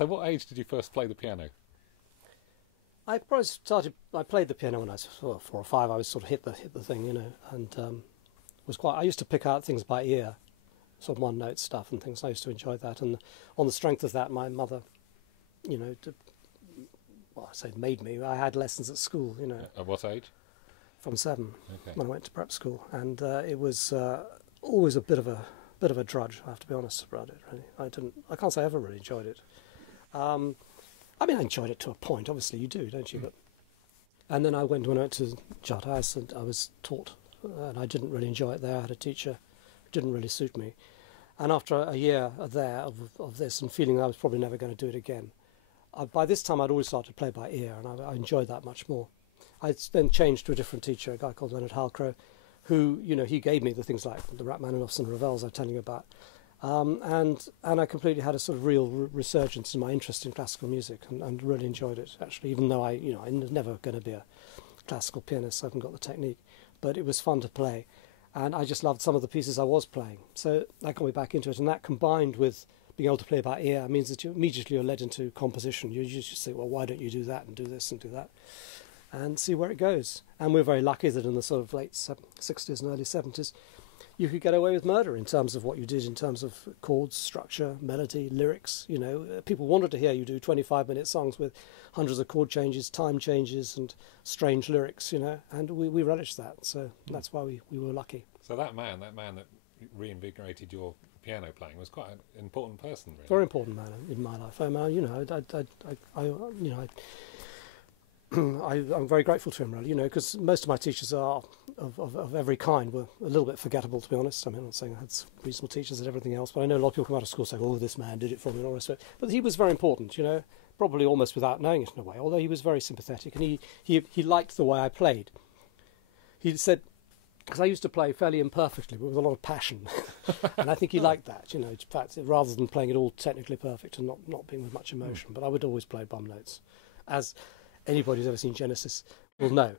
So what age did you first play the piano? I played the piano when I was sort of 4 or 5. I was sort of hit the thing, you know, and was quite. I used to pick out things by ear, sort of one note stuff and things. I used to enjoy that, and on the strength of that, my mother, you know, well, I say made me. I had lessons at school, you know, At what age? from 7 Okay. when I went to prep school, and it was always a bit of a drudge. I have to be honest about it. Really, I can't say I ever really enjoyed it. I mean, I enjoyed it to a point. Obviously, you do, don't you? But and then when I went to Judd House, and I was taught, and I didn't really enjoy it there. I had a teacher who didn't really suit me, and after a year there of this, and feeling that I was probably never going to do it again, by this time I'd always started to play by ear, and I enjoyed that much more. I then changed to a different teacher, a guy called Leonard Halcrow, who, you know, he gave me the things like the Rachmaninoffs and Ravels I was telling you about. And I completely had a sort of real resurgence in my interest in classical music, and really enjoyed it, actually, even though I'm never going to be a classical pianist. I haven't got the technique, but it was fun to play, and I just loved some of the pieces I was playing, so that got me back into it. And that, combined with being able to play by ear, means that you immediately are led into composition. You just say, well, why don't you do that and do this and do that, and see where it goes. And we're very lucky that in the sort of late 60s and early 70s, you could get away with murder in terms of what you did, in terms of chords, structure, melody, lyrics. You know, people wanted to hear you do 25-minute songs with hundreds of chord changes, time changes, and strange lyrics, you know, and we relished that. So that's why we were lucky. So that man that reinvigorated your piano playing was quite an important person, really. Very important man in my life. You know, I'm very grateful to him, really, you know, because most of my teachers are of every kind were a little bit forgettable, to be honest. I mean, I'm not saying I had reasonable teachers and everything else, but I know a lot of people come out of school saying, oh, this man did it for me and all the rest of it. But he was very important, you know, probably almost without knowing it in a way, although he was very sympathetic, and he liked the way I played. He said, because I used to play fairly imperfectly, but with a lot of passion, and I think he liked that, you know, in fact, rather than playing it all technically perfect and not being with much emotion. But I would always play bum notes, as anybody who's ever seen Genesis will know.